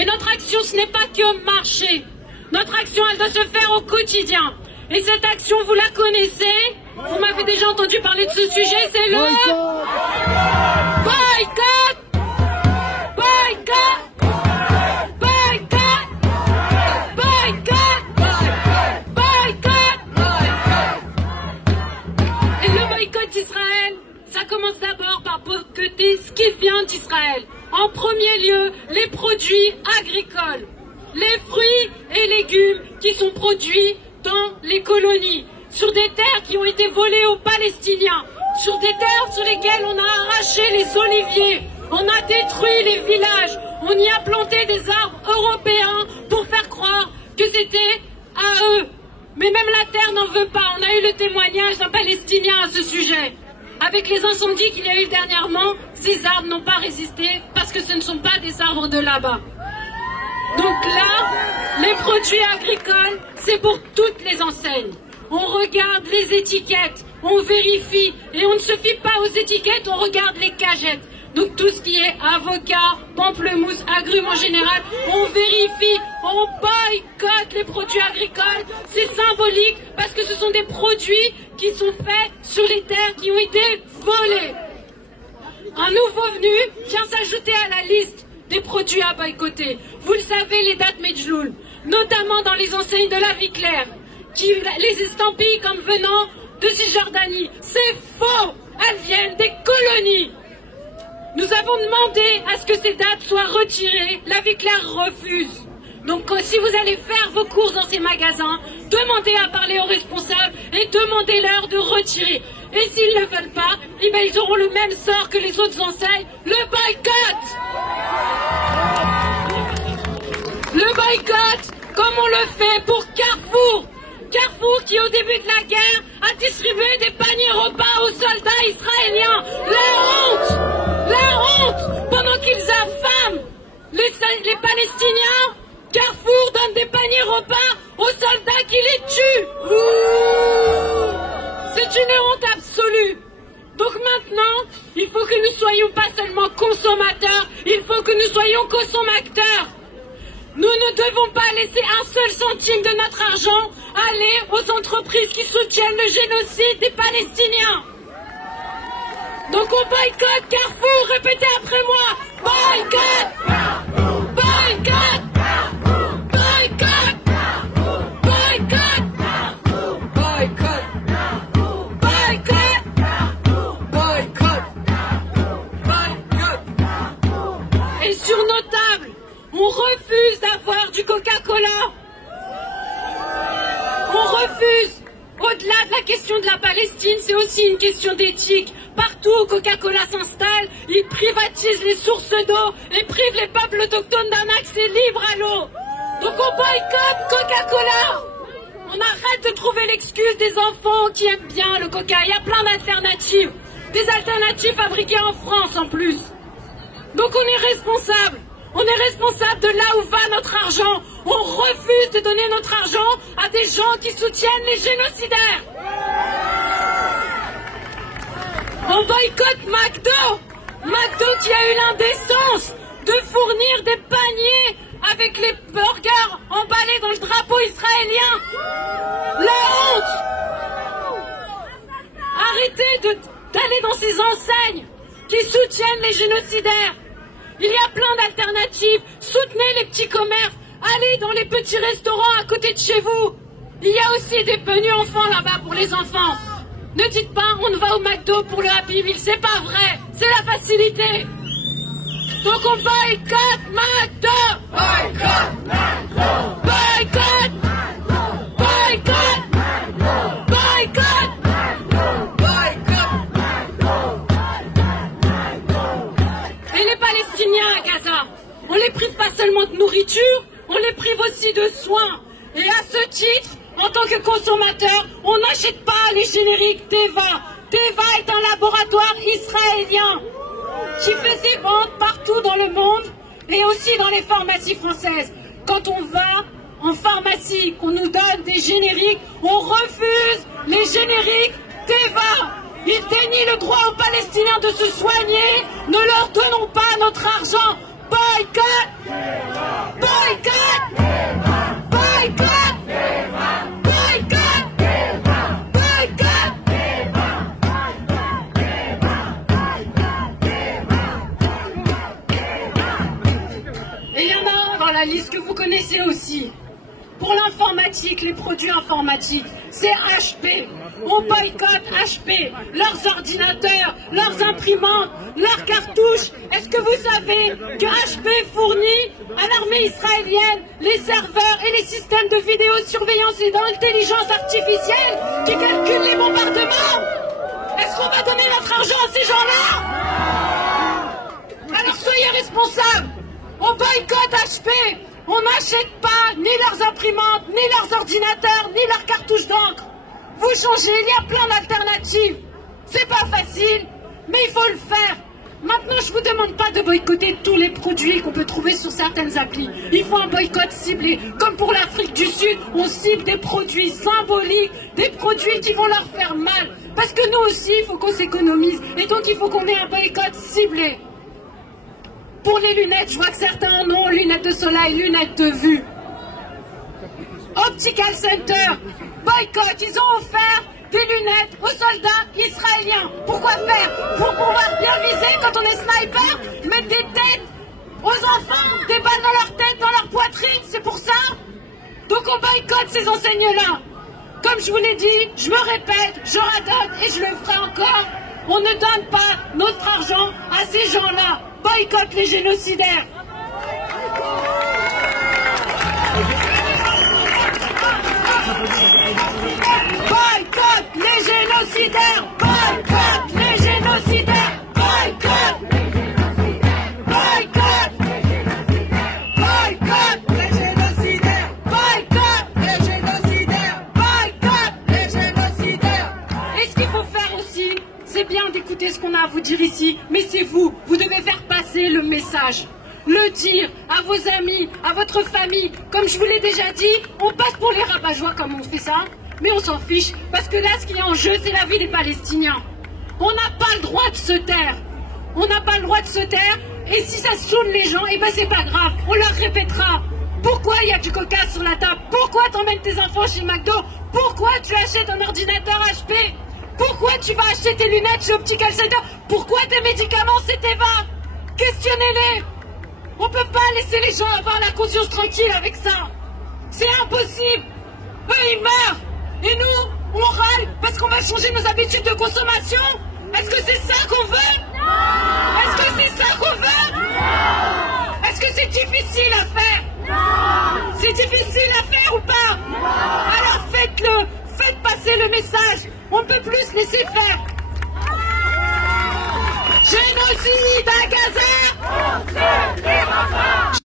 Et notre action, ce n'est pas que marcher. Notre action, elle doit se faire au quotidien. Et cette action, vous la connaissez. Vous m'avez déjà entendu parler de ce sujet, c'est le boycott. Boycott. Boycott. Boycott. Boycott. Et le boycott d'Israël, ça commence d'abord par boycotter ce qui vient d'Israël. En premier lieu, les produits agricoles, les fruits et légumes qui sont produits dans les colonies, sur des terres qui ont été volées aux Palestiniens, sur des terres sur lesquelles on a arraché les oliviers, on a détruit les villages, on y a planté des arbres européens pour faire croire que c'était à eux. Mais même la terre n'en veut pas. On a eu le témoignage d'un Palestinien à ce sujet. Avec les incendies qu'il y a eu dernièrement, ces arbres n'ont pas résisté parce que ce ne sont pas des arbres de là-bas. Donc là, les produits agricoles, c'est pour toutes les enseignes. On regarde les étiquettes, on vérifie, et on ne se fie pas aux étiquettes, on regarde les cagettes. Donc tout ce qui est avocat, pamplemousse, agrumes en général, on vérifie, on boycotte les produits agricoles. C'est symbolique parce que ce sont des produits qui sont faits sur les terres qui ont été volées. Un nouveau venu vient s'ajouter à la liste des produits à boycotter. Vous le savez, les dates Medjloul, notamment dans les enseignes de la vie claire, qui les estampillent comme venant de Cisjordanie. C'est faux! Elles viennent des colonies. Nous avons demandé à ce que ces dates soient retirées. La vie claire refuse. Donc si vous allez faire vos courses dans ces magasins, demandez à parler aux responsables et demandez-leur de retirer. Et s'ils ne le veulent pas, eh bien, ils auront le même sort que les autres enseignes, le boycott. Le boycott, comme on le fait pour Carrefour. Carrefour qui, au début de la guerre, a distribué des paniers repas aux soldats israéliens. La honte! La honte! Pendant qu'ils affament les Palestiniens, Carrefour donne des paniers repas aux soldats qui les tuent. C'est une honte absolue. Donc maintenant, il faut que nous soyons pas seulement consommateurs, il faut que nous soyons consommateurs. Nous ne devons pas laisser un seul centime de notre argent aller aux entreprises qui soutiennent le génocide des Palestiniens. Donc on boycotte Carrefour, répétez après moi. Boycott! Boycott! Boycott! Boycott! Boycott! Boycott! Boycott! Et sur nos tables, on refuse d'avoir du Coca-Cola. On refuse. Au-delà de la question de la Palestine, c'est aussi une question d'éthique. Partout où Coca-Cola s'installe, ils privatisent les sources d'eau et privent les peuples autochtones d'un accès libre à l'eau. Donc on boycotte Coca-Cola. On arrête de trouver l'excuse des enfants qui aiment bien le Coca. Il y a plein d'alternatives. Des alternatives fabriquées en France en plus. Donc on est responsable. On est responsable de là où va notre argent. On refuse de donner notre argent à des gens qui soutiennent les génocidaires. On boycotte McDo. McDo qui a eu l'indécence de fournir des paniers avec les burgers emballés dans le drapeau israélien. La honte. Arrêtez d'aller dans ces enseignes qui soutiennent les génocidaires. Il y a plein d'alternatives. Soutenez les petits commerces. Allez dans les petits restaurants à côté de chez vous. Il y a aussi des menus enfants là-bas pour les enfants. Ne dites pas on va au McDo pour le Happy Meal. C'est pas vrai. C'est la facilité. Donc on boycotte McDo. Boycott McDo. Boycott. Boycott. Boycott. Et les Palestiniens à Gaza, on les prive pas seulement de nourriture, on les prive aussi de soins. Et à ce titre, en tant que consommateur, on n'achète pas les génériques Teva. Teva est un laboratoire israélien qui fait ses ventes partout dans le monde et aussi dans les pharmacies françaises. Quand on va en pharmacie, qu'on nous donne des génériques, on refuse les génériques Teva. Ils dénient le droit aux Palestiniens de se soigner. Ne leur donnons pas notre argent. Boycott! Et il y en a un dans la liste que vous connaissez aussi. Pour l'informatique, les produits informatiques, c'est HP. On boycotte HP, leurs ordinateurs, leurs imprimantes, leurs cartouches. Est-ce que vous savez que HP fournit à l'armée israélienne les serveurs et les systèmes de vidéosurveillance et d'intelligence artificielle qui calculent les bombardements? Est-ce qu'on va donner notre argent à ces gens-là? Alors soyez responsables. On boycotte HP. On n'achète pas ni leurs imprimantes, ni leurs ordinateurs, ni leurs cartouches d'encre. Vous changez, il y a plein d'alternatives. C'est pas facile, mais il faut le faire. Maintenant, je vous demande pas de boycotter tous les produits qu'on peut trouver sur certaines applis. Il faut un boycott ciblé. Comme pour l'Afrique du Sud, on cible des produits symboliques, des produits qui vont leur faire mal. Parce que nous aussi, il faut qu'on s'économise. Et donc, il faut qu'on ait un boycott ciblé. Pour les lunettes, je vois que certains en ont, lunettes de soleil, lunettes de vue. Optical Center, boycott, ils ont offert des lunettes aux soldats israéliens. Pourquoi faire? Pour pouvoir bien viser quand on est sniper, mettre des têtes aux enfants, des balles dans leur tête, dans leur poitrine, c'est pour ça? Donc on boycotte ces enseignes-là. Comme je vous l'ai dit, je me répète, je radote et je le ferai encore. On ne donne pas notre argent à ces gens-là. Boycott les génocidaires. Boycott les génocidaires. Boycott les génocidaires. Boycott. Boycott. Boycott les génocidaires. Boycott les génocidaires. Boycott les génocidaires. Et ce qu'il faut faire aussi, c'est bien d'écouter ce qu'on a à vous dire ici, mais c'est vous. Vous devez faire passer le message. Le dire à vos amis, à votre famille. Comme je vous l'ai déjà dit, on passe pour les rabat-joie comme on fait ça, mais on s'en fiche, parce que là, ce qui est en jeu, c'est la vie des Palestiniens. On n'a pas le droit de se taire. On n'a pas le droit de se taire, et si ça saoule les gens, eh ben c'est pas grave, on leur répétera. Pourquoi il y a du coca sur la table? Pourquoi t'emmènes tes enfants chez McDo? Pourquoi tu achètes un ordinateur HP? Pourquoi tu vas acheter tes lunettes chez Optical Center? Pourquoi tes médicaments c'est Eva? Questionnez-les. On peut pas laisser les gens avoir la conscience tranquille avec ça. C'est impossible. Eux, ils meurent. Et nous, on râle parce qu'on va changer nos habitudes de consommation. Est-ce que c'est ça qu'on veut? Non. Est-ce que c'est ça qu'on veut? Non. Est-ce que c'est difficile à faire? Non. C'est difficile à faire ou pas? Non. Alors faites-le. Faites passer le message. On ne peut plus se laisser faire. Génocide à Gaza.